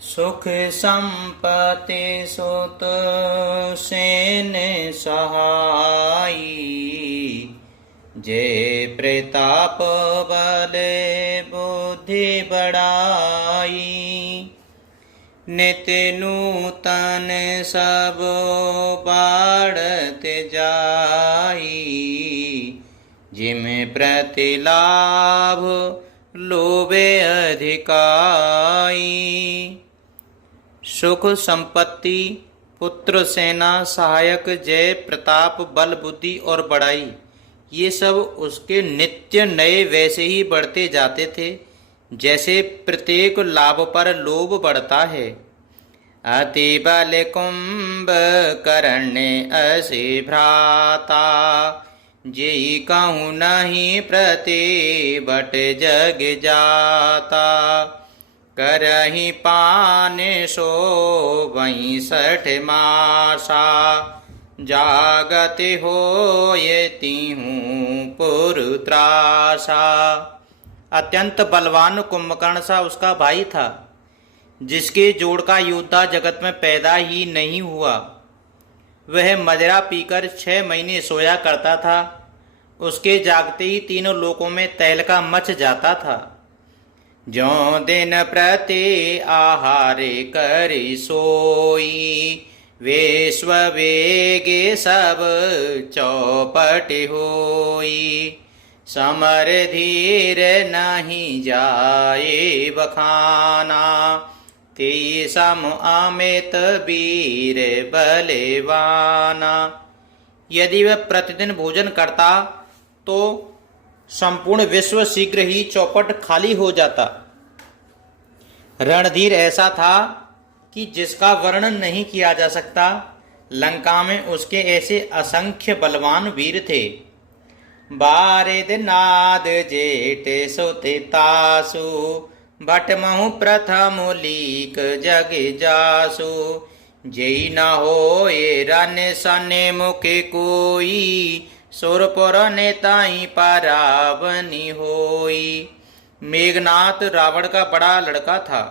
सुख संपत्ति सुत सेन सहाई, जय प्रताप बल बुद्धि बढ़ाई। नित्य नूतन सब बाढ़त जाई, जिम प्रतिलाभ लोभे अधिकाई। सुख संपत्ति पुत्र सेना सहायक जय प्रताप बल बुद्धि और बड़ाई, ये सब उसके नित्य नए वैसे ही बढ़ते जाते थे जैसे प्रत्येक लाभ पर लोभ बढ़ता है। अति बल कुंभ करने असी भ्राता, जेहि कहूँ नहीं प्रति बट जग जाता। करहि पान सो वहीं 60 मासा, जागत होए तिहूँ पुरुत्रासा। अत्यंत बलवान कुंभकर्ण सा उसका भाई था, जिसके जोड़ का योद्धा जगत में पैदा ही नहीं हुआ। वह मदिरा पीकर 6 महीने सोया करता था। उसके जागते ही तीनों लोकों में तहलका मच जाता था। ज्यों दिन प्रति आहारे करि सोई, विश्व वेगे सब चौपट होई। समर धीर नहीं जाए बखाना, ते सम अमित वीर बलवाना। यदि वह प्रतिदिन भोजन करता तो संपूर्ण विश्व शीघ्र ही चौपट खाली हो जाता। रणधीर ऐसा था कि जिसका वर्णन नहीं किया जा सकता। लंका में उसके ऐसे असंख्य बलवान वीर थे। बारिद नाद जेठ सोते तासु, भट महु प्रथम लीक जग जासु। जय न होए रन सन मुखे कोई, सुरपुर नेताई पारावनी होई। मेघनाथ रावण का बड़ा लड़का था,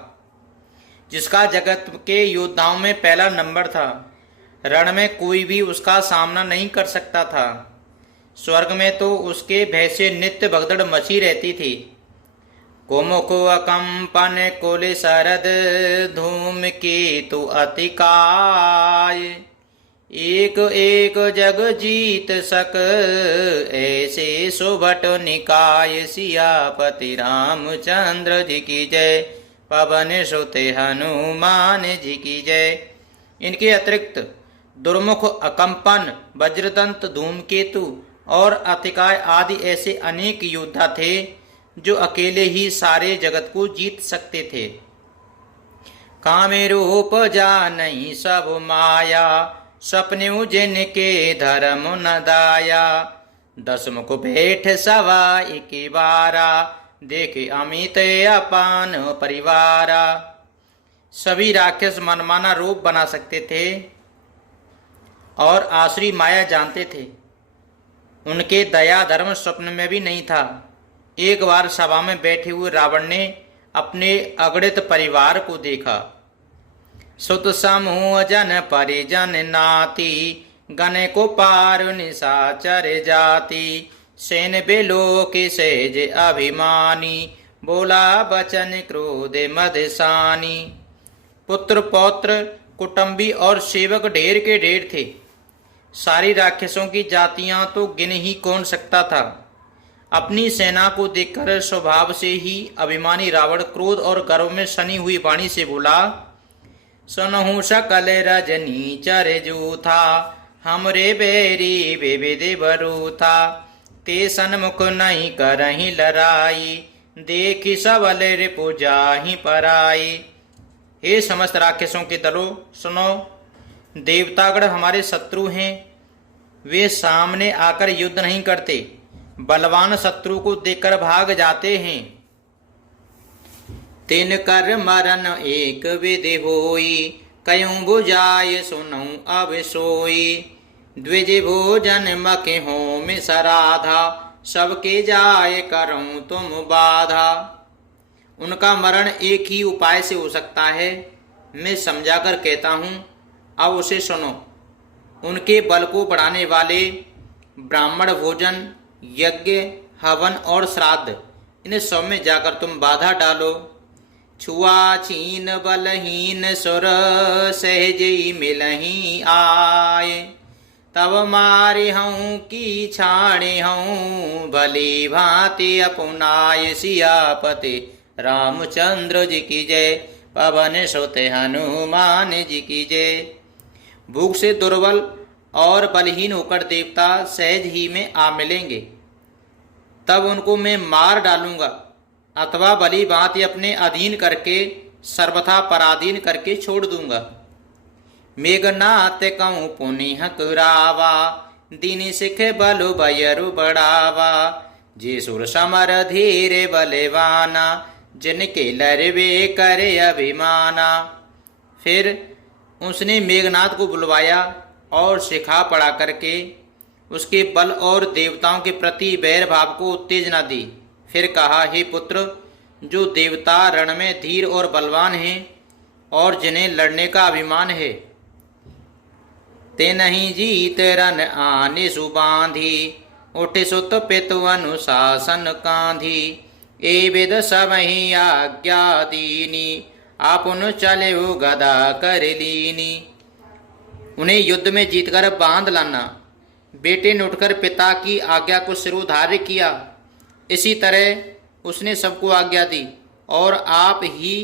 जिसका जगत के योद्धाओं में पहला नंबर था। रण में कोई भी उसका सामना नहीं कर सकता था। स्वर्ग में तो उसके भय से नित्य भगदड़ मची रहती थी। कुमुख अकंपन कुल शरद, धूम केतु अतिकाय। एक एक जग जीत सक, ऐसे सुभट निकाय। सियापति रामचंद्र जी की जय, पवन सुत हनुमान जी की जय। इनके अतिरिक्त दुर्मुख अकंपन, वज्रदंत, धूमकेतु और अतिकाय आदि ऐसे अनेक योद्धा थे जो अकेले ही सारे जगत को जीत सकते थे। कामे रूप जानई सब माया, सपने जिनके धर्म न दाया। 10 मुख भेंट सवा 11, देखे अमित अपान परिवारा। सभी राक्षस मनमाना रूप बना सकते थे और आसुरी माया जानते थे। उनके दया धर्म स्वप्न में भी नहीं था। एक बार सभा में बैठे हुए रावण ने अपने अगणित परिवार को देखा। सुत समूह जन परिजन नाती, गण को पार निशाचर जाति। सेन बेलो के सहज अभिमानी, बोला बचन क्रोध मदसानी। पुत्र पौत्र कुटुंबी और सेवक ढेर के ढेर थे। सारी राक्षसों की जातियां तो गिन ही कौन सकता था। अपनी सेना को देखकर स्वभाव से ही अभिमानी रावण क्रोध और गर्व में सनी हुई वाणी से बोला, सुनहु सकल रजनी चर जूथा, हमरे बेरी बेबेदे बरूथा। ते सन्मुख नहीं करही लड़ाई, देखी सबल रिपु जाहि पराई। हे समस्त राक्षसों के दलों, सुनो, देवतागण हमारे शत्रु हैं। वे सामने आकर युद्ध नहीं करते, बलवान शत्रु को देखकर भाग जाते हैं। तिन कर मरन एक विधि होई, कयूं बुझाय सुनऊं अब सोई। द्विज भोजन मखे होम सराधा, सबके जाय करूं तुम बाधा। उनका मरण एक ही उपाय से हो सकता है, मैं समझाकर कहता हूँ, अब उसे सुनो। उनके बल को बढ़ाने वाले ब्राह्मण भोजन, यज्ञ, हवन और श्राद्ध, इन सब में जाकर तुम बाधा डालो। छुआछीन बलहीन सुर सहजई मिलही आए, तब मारे हूँ की छाणे हूँ भली भांति अपनाय। सियापति रामचंद्र जी की जय, पवन सुत हनुमान जी की जय। भूख से दुर्बल और बलहीन होकर देवता सहज ही में आ मिलेंगे, तब उनको मैं मार डालूंगा अथवा भली भांति अपने अधीन करके सर्वथा पराधीन करके छोड़ दूंगा। मेघनाथ कहूँ पुनिह कुरावा, दीन सिख बलु बयरु बढ़ावा। जे सुर समर धीरे बलवाना, जिनके लरवे करे अभिमाना। फिर उसने मेघनाथ को बुलवाया और शिखा पड़ा करके उसके बल और देवताओं के प्रति बैर भाव को उत्तेजना दी। फिर कहा, हे पुत्र, जो देवता रण में धीर और बलवान हैं और जिन्हें लड़ने का अभिमान है, ते नहीं जीत रन आने सुबांधी। उठ सुत पितु अनुशासन कांधी, ए विद सब ही आज्ञा दीनी। आपुन चले वो गदा कर लीनी। उन्हें युद्ध में जीतकर बांध लाना। बेटे ने उठकर पिता की आज्ञा को सिरोधार्य किया। इसी तरह उसने सबको आज्ञा दी और आप ही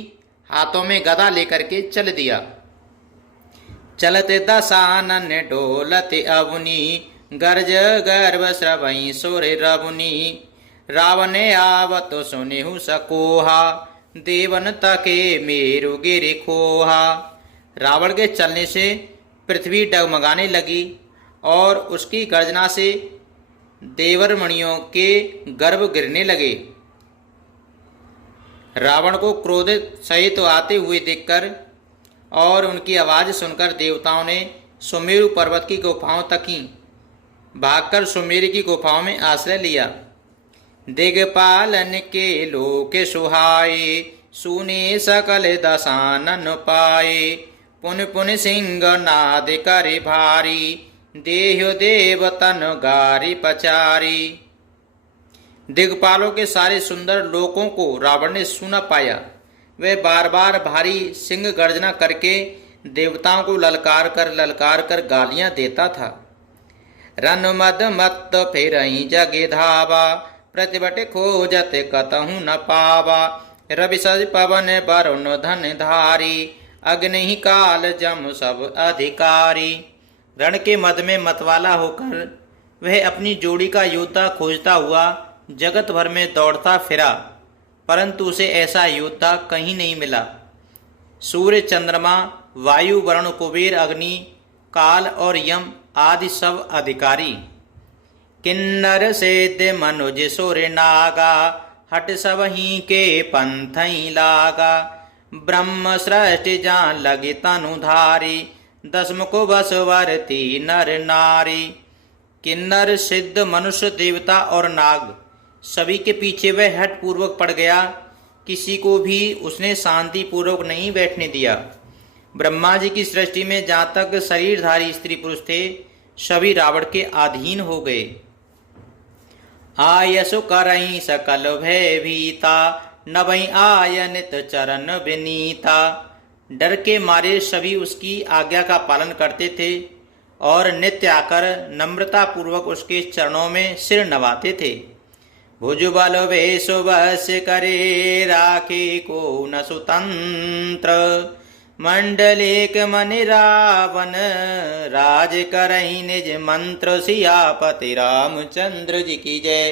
हाथों में गदा लेकर के चल दिया। चलते दशानन डोलते अवनी, गर्ज गर्भ श्रवई सुर रवनी। रावण आवत सुनेहु सकोहा, देवन तके मेरु गिर खोहा। रावण के चलने से पृथ्वी डगमगाने लगी और उसकी गर्जना से देवर मणियों के गर्भ गिरने लगे। रावण को क्रोधित सहित आते हुए देखकर और उनकी आवाज सुनकर देवताओं ने सुमेरु पर्वत की गुफाओं तक ही भागकर सुमेरु की गुफाओं में आश्रय लिया। दिग्पालन के लोक सुहाए, सुने सकल दशानन पाए। पुन पुन सिंह नाद करे भारी, देह देव तन गारी पचारी। दिग्पालों के सारे सुंदर लोकों को रावण ने सुना पाया। वह बार बार भारी सिंह गर्जना करके देवताओं को ललकार कर गालियां देता था। रन मद मत फिर जगे धावा, प्रतिबट खोजत कतहु न पावा। रवि सज पवन वरुण धन धारी, अग्नि काल जम सब अधिकारी। रण के मद में मतवाला होकर वह अपनी जोड़ी का योद्धा खोजता हुआ जगत भर में दौड़ता फिरा, परंतु उसे ऐसा योद्धा कहीं नहीं मिला। सूर्य, चंद्रमा, वायु, वरुण, कुबेर, अग्नि, काल और यम आदि सब अधिकारी। किन्नर सेद्य मनुज सुर नागा, हट सब ही के पंथई लागा। ब्रह्म सृष्टि जान लगे तनुधारी, दसमुख बसवरती नर नारी। किन्नर, सिद्ध, मनुष्य, देवता और नाग सभी के पीछे वह हठ पूर्वक पड़ गया। किसी को भी उसने शांति पूर्वक नहीं बैठने दिया। ब्रह्मा जी की सृष्टि में जहाँ तक शरीरधारी स्त्री पुरुष थे, सभी रावण के अधीन हो गए। आयसु करई सकल भय भीता, नभई आयनित चरण विनीता। डर के मारे सभी उसकी आज्ञा का पालन करते थे और नित्य आकर नम्रता पूर्वक उसके चरणों में सिर नवाते थे। भुजबल वेशु बस करे, राखे को न सुतंत्र। मंडलेक मनि रावण, राज करई निज मंत्र। सियापति रामचंद्र जी की जय,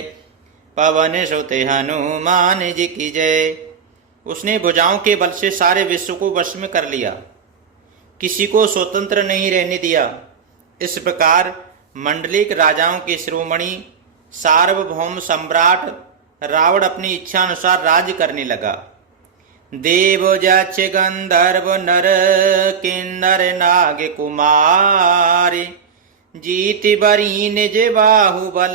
पवन सुत हनुमान जी की जय। उसने भुजाओं के बल से सारे विश्व को वश में कर लिया, किसी को स्वतंत्र नहीं रहने दिया। इस प्रकार मंडलिक राजाओं के शिरोमणि सार्वभौम सम्राट रावण अपनी इच्छा अनुसार राज्य करने लगा। देव जक्ष गंधर्व नर किन्नर नाग कुमार, जीति बरी निज बाहुबल।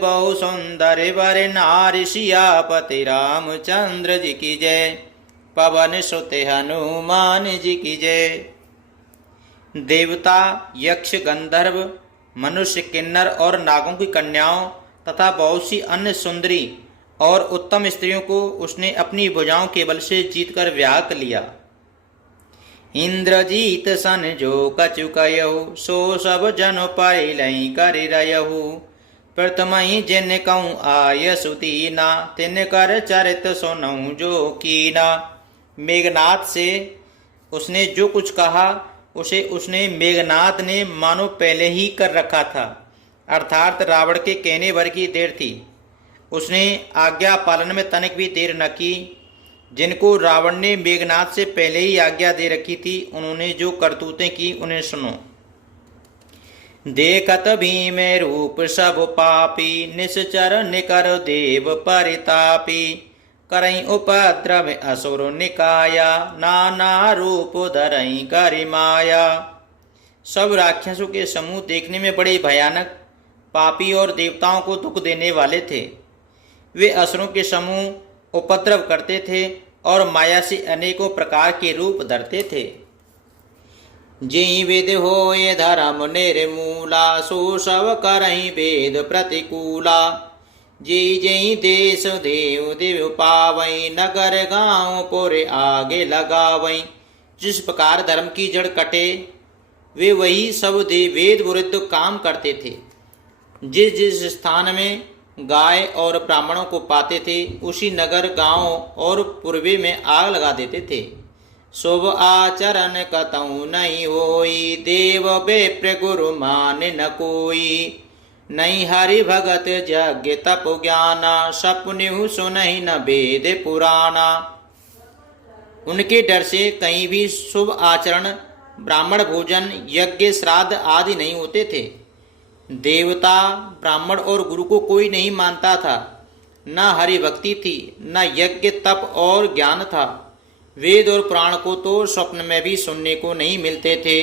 बहु सुंदर वर नारी, सियापति रामचंद्र जी की जय, पवन सुत हनुमान जी की जय। देवता, यक्ष, गंधर्व, मनुष्य, किन्नर और नागों की कन्याओं तथा बहुत सी अन्य सुंदरी और उत्तम स्त्रियों को उसने अपनी भुजाओं के बल से जीतकर ब्याह कर लिया। इंद्रजीत सन जो कछु कयहु, सो सब जन पाइलहि करि रहु। प्रथमहि जिन कहूँ आय सुतीना, तिन कर चरित सुनऊँ जो कीना। मेघनाथ से उसने जो कुछ कहा उसे उसने मेघनाथ ने मानो पहले ही कर रखा था, अर्थात रावण के कहने भर की देर थी। उसने आज्ञा पालन में तनिक भी देर न की। जिनको रावण ने मेघनाथ से पहले ही आज्ञा दे रखी थी, उन्होंने जो करतूतें की उन्हें सुनो। देखत भीम रूप सब पापी, निश्चर निकर देव परितापी। करई उपद्रव असुर निकाया, नाना रूप धरई करि माया। सब राक्षसों के समूह देखने में बड़े भयानक, पापी और देवताओं को दुख देने वाले थे। वे असुरों के समूह उपद्रव करते थे और माया से अनेकों प्रकार के रूप धरते थे। जेहि विधि होय धर्म निर्मूला, सो सब करहि वेद प्रतिकूला। जेहि जेहि देश देव देव पावई, नगर गाँव पुर आगे लगावई। जिस प्रकार धर्म की जड़ कटे, वे वही सब वेद विरुद्ध काम करते थे। जिस जिस स्थान में गाय और ब्राह्मणों को पाते थे, उसी नगर गांव और पूर्वे में आग लगा देते थे। शुभ आचरण कतहु नहीं होई, देव विप्र गुरु मान न कोई। नहीं हरि भगत यज्ञ तप ज्ञाना, सपनेहु सुनहि न वेद पुराना। उनके डर से कहीं भी शुभ आचरण, ब्राह्मण भोजन, यज्ञ, श्राद्ध आदि नहीं होते थे। देवता, ब्राह्मण और गुरु को कोई नहीं मानता था। न हरि भक्ति थी, न यज्ञ, तप और ज्ञान था। वेद और पुराण को तो स्वप्न में भी सुनने को नहीं मिलते थे।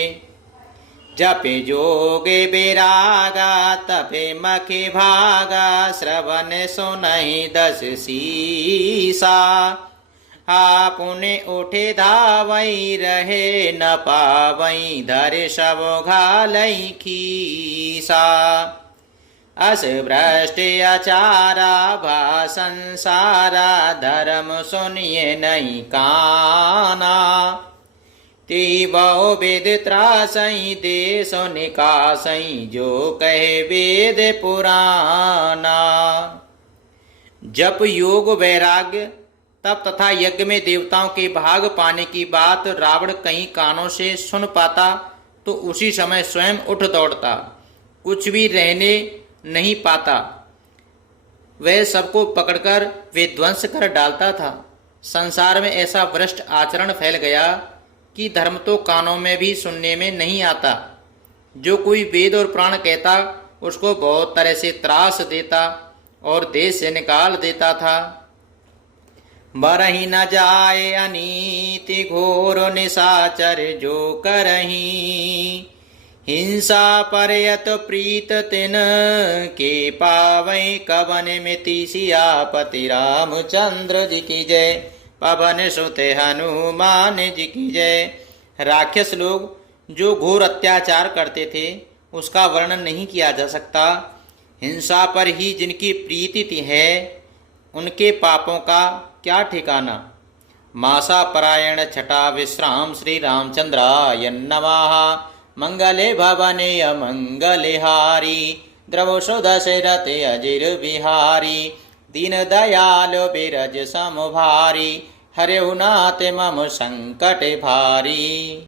जपे जोगे बेरागा, तपे मखे भागा। श्रवण सुनहि दस सीसा, आपुने उठे धावई रहे न पावई। धरे सब घालई खीसा, अस भ्रष्ट आचारा भा संसारा। धर्म सुनिए नहीं काना, ते बहु वेद त्रासई देश निकासई। जो कहे वेद पुराना। जप, योग, वैराग्य, तप तथा यज्ञ में देवताओं के भाग पाने की बात रावण कहीं कानों से सुन पाता तो उसी समय स्वयं उठ दौड़ता, कुछ भी रहने नहीं पाता। वह सबको पकड़कर विध्वंस कर डालता था। संसार में ऐसा भ्रष्ट आचरण फैल गया कि धर्म तो कानों में भी सुनने में नहीं आता। जो कोई वेद और पुराण कहता, उसको बहुत तरह से त्रास देता और देश से निकाल देता था। बरही न जाए अनीति, घोर निशाचर जो करही। हिंसा परयत प्रीत तिन, के पावई कवन मिति। सियापति रामचंद्र जी की जय। पवन सुत हनुमान जी की जय। राक्षस लोग जो घोर अत्याचार करते थे, उसका वर्णन नहीं किया जा सकता। हिंसा पर ही जिनकी प्रीति है, उनके पापों का क्या ठिकाना। मासा परायण छठा विश्राम, श्री रामचंद्राय नमः। मंगले भवने अमंगले हारी, द्रवशो दशरथ अजिर बिहारी। दीन दयाल बिरज सम भारी, हरेहु नाथ मम संकट भारी।